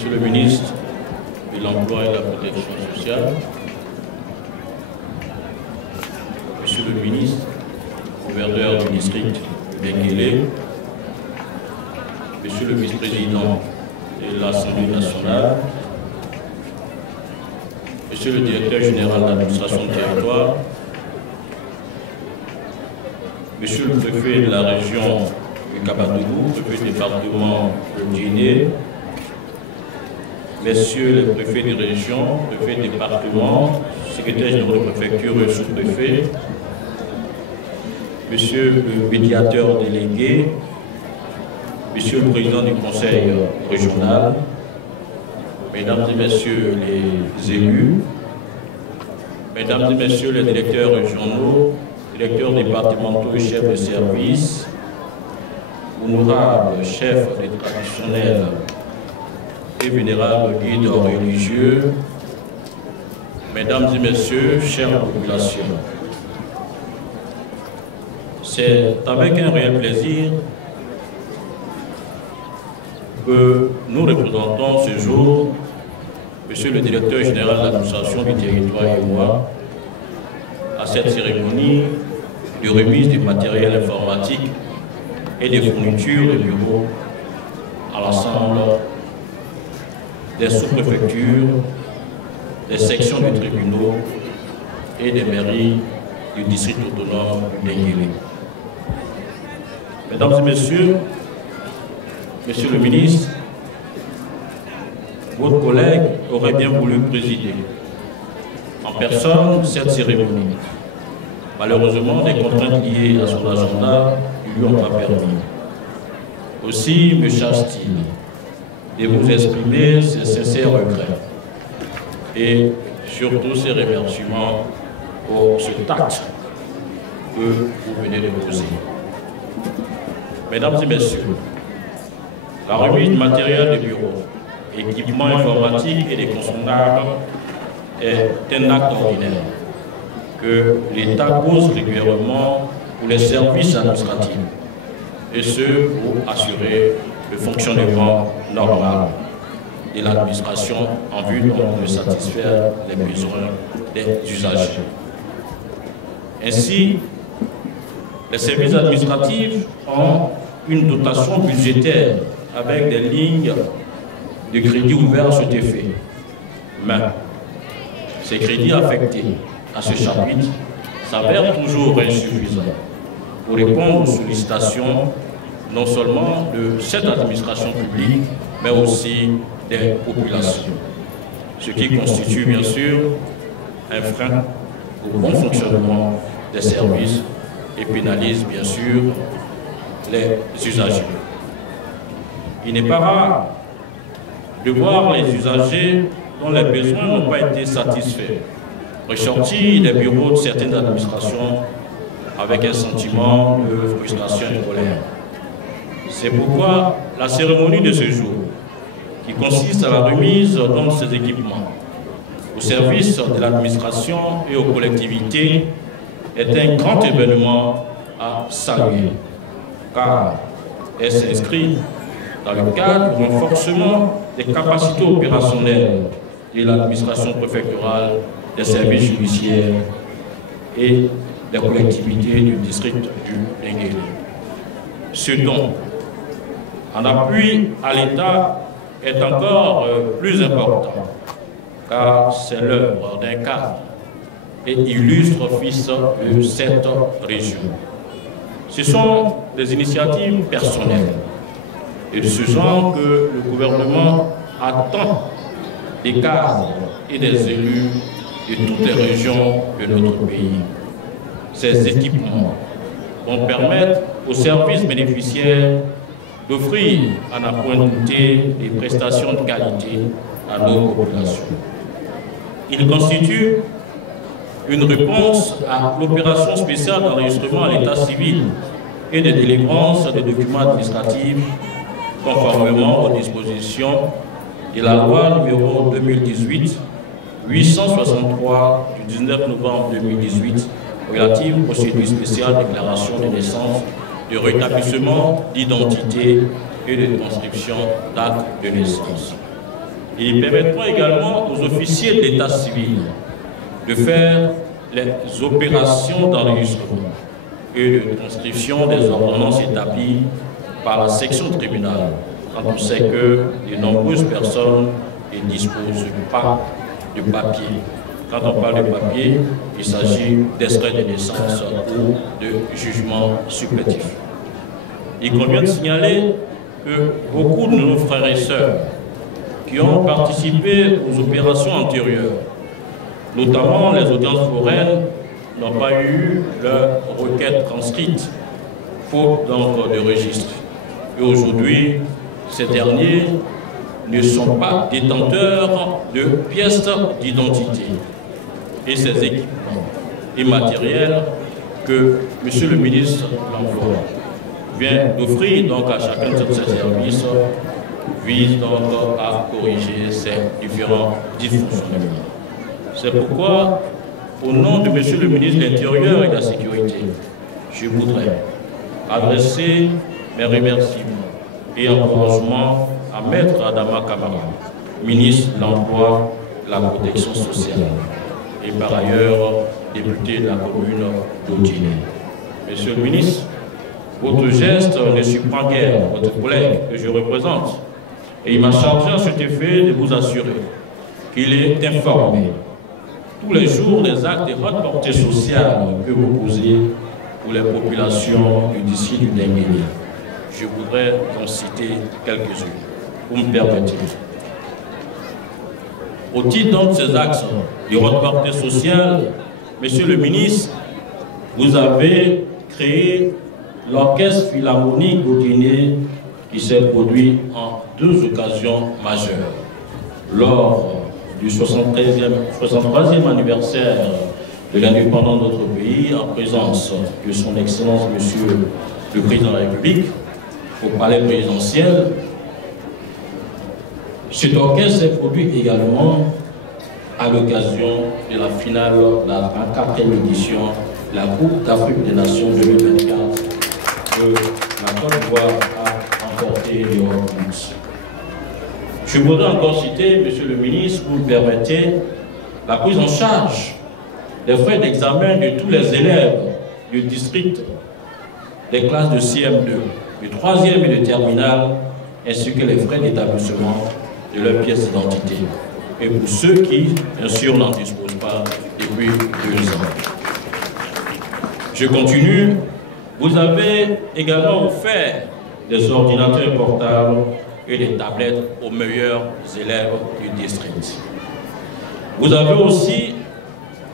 Monsieur le ministre de l'Emploi et de la Protection sociale, Monsieur le ministre, gouverneur du district d'Enguélé, Monsieur le vice-président de l'Assemblée nationale, Monsieur le directeur général de l'administration du territoire, Monsieur le préfet de la région du Kabadougou, préfet du département de Guinée, Messieurs les préfets de région, préfets de département, secrétaire général de préfecture et sous-préfet, Monsieur le médiateur délégué, Monsieur le président du conseil régional, Mesdames et Messieurs les élus, Mesdames et Messieurs les directeurs régionaux, directeurs départementaux et chefs de service, honorables chefs des traditionnels et vénérables guides religieux, Mesdames et Messieurs, chères populations, c'est avec un réel plaisir que nous représentons ce jour Monsieur le directeur général de l'administration du territoire et moi à cette cérémonie de remise du matériel informatique et des fournitures de bureaux à l'ensemble des sous-préfectures, des sections de tribunaux et des mairies du district autonome d'Enguélé. Mesdames et Messieurs, Monsieur le ministre, votre collègue aurait bien voulu présider en personne cette cérémonie. Malheureusement, des contraintes liées à son agenda ne lui ont pas permis. Aussi me charge-t-il de vous exprimer ses sincères regrets et surtout ses remerciements pour ce acte que vous venez de poser. Mesdames et Messieurs, la remise de matériel de bureau, équipements informatiques et des consommables est un acte ordinaire que l'État pose régulièrement pour les services administratifs, et ce pour assurer le fonctionnement normal de l'administration en vue de satisfaire les besoins des usagers. Ainsi, les services administratifs ont une dotation budgétaire avec des lignes de crédits ouverts à cet effet. Mais ces crédits affectés à ce chapitre s'avèrent toujours insuffisants pour répondre aux sollicitations non seulement de cette administration publique, mais aussi des populations. Ce qui constitue bien sûr un frein au bon fonctionnement des services et pénalise bien sûr les usagers. Il n'est pas rare de voir les usagers dont les besoins n'ont pas été satisfaits ressortir des bureaux de certaines administrations avec un sentiment de frustration et de colère. C'est pourquoi la cérémonie de ce jour, qui consiste à la remise de ces équipements au service de l'administration et aux collectivités, est un grand événement à saluer, car elle s'inscrit dans le cadre du renforcement des capacités opérationnelles de l'administration préfectorale, des services judiciaires et des collectivités du district du Enguélé. Ce don, en appui à l'État, est encore plus important, car c'est l'œuvre d'un cadre et illustre fils de cette région. Ce sont des initiatives personnelles et de ce genre que le gouvernement attend des cadres et des élus de toutes les régions de notre pays. Ces équipements vont permettre aux services bénéficiaires d'offrir à la pointe des prestations de qualité à nos populations. Il constitue une réponse à l'opération spéciale d'enregistrement à l'état civil et de délivrance des documents administratifs conformément aux dispositions de la loi numéro 2018-863 du 19 novembre 2018 relative aux procédures spéciales de déclaration de naissance, de rétablissement d'identité et de transcription d'acte de naissance. Et permettront également aux officiers de l'état civil de faire les opérations d'enregistrement et de transcription des ordonnances établies par la section tribunale, quand on sait que de nombreuses personnes ne disposent pas de papier. Quand on parle de papier, il s'agit d'extrait de naissance ou de jugement supplétif. Il convient de signaler que beaucoup de nos frères et sœurs qui ont participé aux opérations antérieures, notamment les audiences foraines, n'ont pas eu leur requête transcrite, faute donc de registre. Et aujourd'hui, ces derniers ne sont pas détenteurs de pièces d'identité. Et ces équipements immatériels que M. le ministre de l'Emploi vient d'offrir donc à chacun de ces services vise donc à corriger ces différents dysfonctionnements. C'est pourquoi, au nom de M. le ministre de l'Intérieur et de la Sécurité, je voudrais adresser mes remerciements et encouragements à Maître Adama Kamara, ministre de l'Emploi et de la Protection sociale, et par ailleurs député de la commune d'Odjiné. Monsieur le ministre, votre geste ne surprend guère votre collègue que je représente, et il m'a chargé à cet effet de vous assurer qu'il est informé tous les jours des actes de haute portée sociale que vous posez pour les populations du district du Denguéli. Je voudrais en citer quelques-unes. Vous me permettez. Au titre donc de ces axes de haute portée sociale, Monsieur le ministre, vous avez créé l'orchestre philharmonique d'Odjiné qui s'est produit en 2 occasions majeures. Lors du 63e anniversaire de l'indépendance de notre pays, en présence de son Excellence Monsieur le Président de la République, au palais présidentiel. Cet orchestre s'est produit également à l'occasion de la finale de la 34e édition de la Coupe d'Afrique des Nations 2024 que la Côte d'Ivoire a remporté les Hawks. Je voudrais encore citer, Monsieur le ministre, vous me permettez, la prise en charge des frais d'examen de tous les élèves du district des classes de CM2, du 3e et de terminale, ainsi que les frais d'établissement de leurs pièces d'identité. Et pour ceux qui, bien sûr, n'en disposent pas depuis 2 ans. Je continue. Vous avez également offert des ordinateurs portables et des tablettes aux meilleurs élèves du district. Vous avez aussi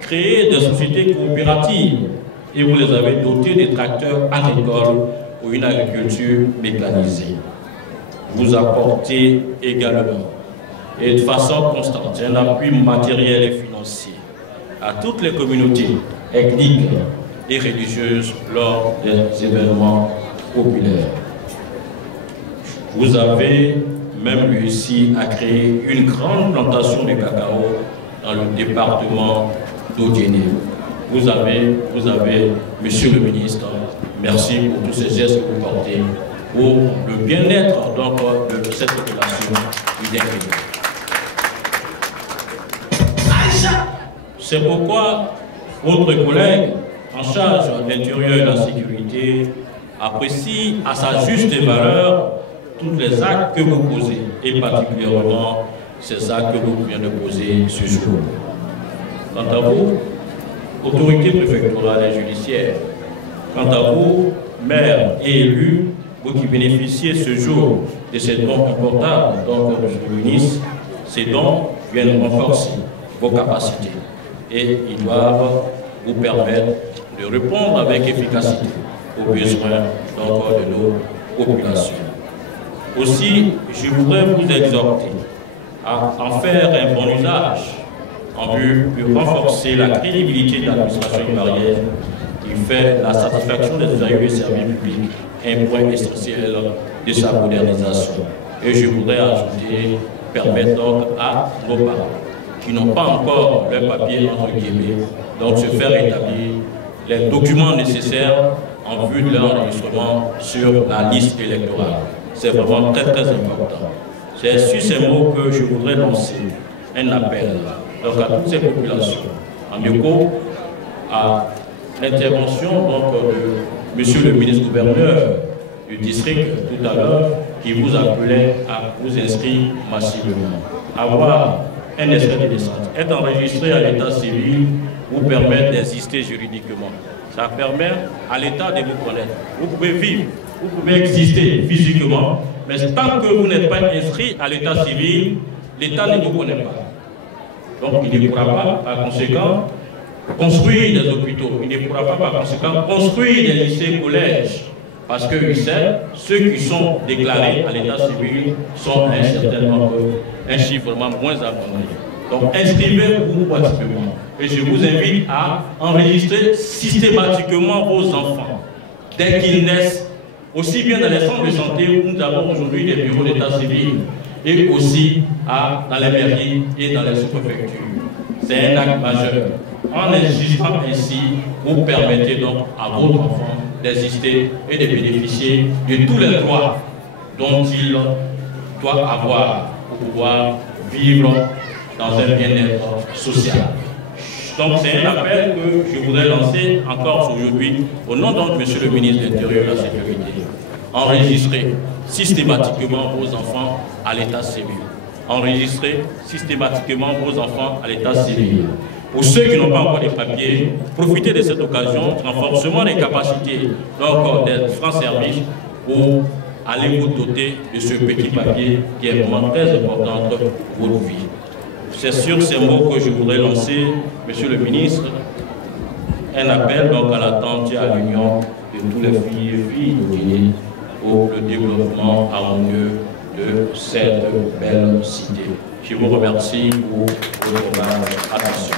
créé des sociétés coopératives et vous les avez dotés des tracteurs agricoles pour une agriculture mécanisée. Vous apportez également, et de façon constante, un appui matériel et financier à toutes les communautés ethniques et religieuses lors des événements populaires. Vous avez même réussi à créer une grande plantation de cacao dans le département d'Odjiné. Vous avez, Monsieur le ministre, merci pour tous ces gestes que vous portez pour le bien-être donc de cette population du Denguéli. C'est pourquoi votre collègue en charge de l'intérieur et de la sécurité apprécie à sa juste valeur tous les actes que vous posez, et particulièrement ces actes que vous venez de poser ce jour. Quant à vous, autorité préfectorale et judiciaire, quant à vous, maires et élus, vous qui bénéficiez ce jour de ces dons importants, donc Monsieur le ministre, ces dons viennent renforcer vos capacités et ils doivent vous permettre de répondre avec efficacité aux besoins donc, de nos populations. Aussi, je voudrais vous exhorter à en faire un bon usage en vue de renforcer la crédibilité de l'administration ivoirienne qui fait la satisfaction des usagers et services publics un point essentiel de sa modernisation. Et je voudrais ajouter, permettre donc à nos parents qui n'ont pas encore leur papier entre guillemets, donc se faire établir les documents nécessaires en vue de leur enregistrement sur la liste électorale. C'est vraiment très important. C'est sur ces mots que je voudrais lancer un appel donc à toutes ces populations, en écho à l'intervention de Monsieur le ministre-gouverneur du district tout à l'heure, qui vous appelait à vous inscrire massivement. Avoir un esprit de décence, être enregistré à l'état civil vous permet d'exister juridiquement. Ça permet à l'État de vous connaître. Vous pouvez vivre, vous pouvez exister physiquement, mais tant que vous n'êtes pas inscrit à l'état civil, l'État ne vous connaît pas. Donc il ne pourra pas, par conséquent, construire des hôpitaux, il ne pourra pas, par conséquent, construire des lycées, collèges, parce que ceux qui sont déclarés à l'état civil sont un chiffrement moins abondé. Donc inscrivez-vous activement. Et je vous invite à enregistrer systématiquement vos enfants dès qu'ils naissent, aussi bien dans les centres de santé où nous avons aujourd'hui des bureaux d'état civil, et aussi dans les mairies et dans les sous-préfectures. C'est un acte majeur. En enregistrant ainsi, vous permettez donc à votre enfant d'exister et de bénéficier de tous les droits dont il doit avoir pour pouvoir vivre dans un bien-être social. Donc c'est un appel que je voudrais lancer encore aujourd'hui au nom de Monsieur le ministre de l'Intérieur et de la Sécurité. Enregistrez systématiquement vos enfants à l'état civil. Enregistrez systématiquement vos enfants à l'état civil. Pour ceux qui n'ont pas encore des papiers, profitez de cette occasion, renforcement des capacités des francs services pour aller vous doter de ce petit papier qui est vraiment très important pour votre vie. C'est sur ces mots que je voudrais lancer, Monsieur le ministre, un appel donc à l'attente et à l'union de tous les filles et filles de Guinée pour le développement harmonieux de cette belle cité. Je vous remercie pour votre attention.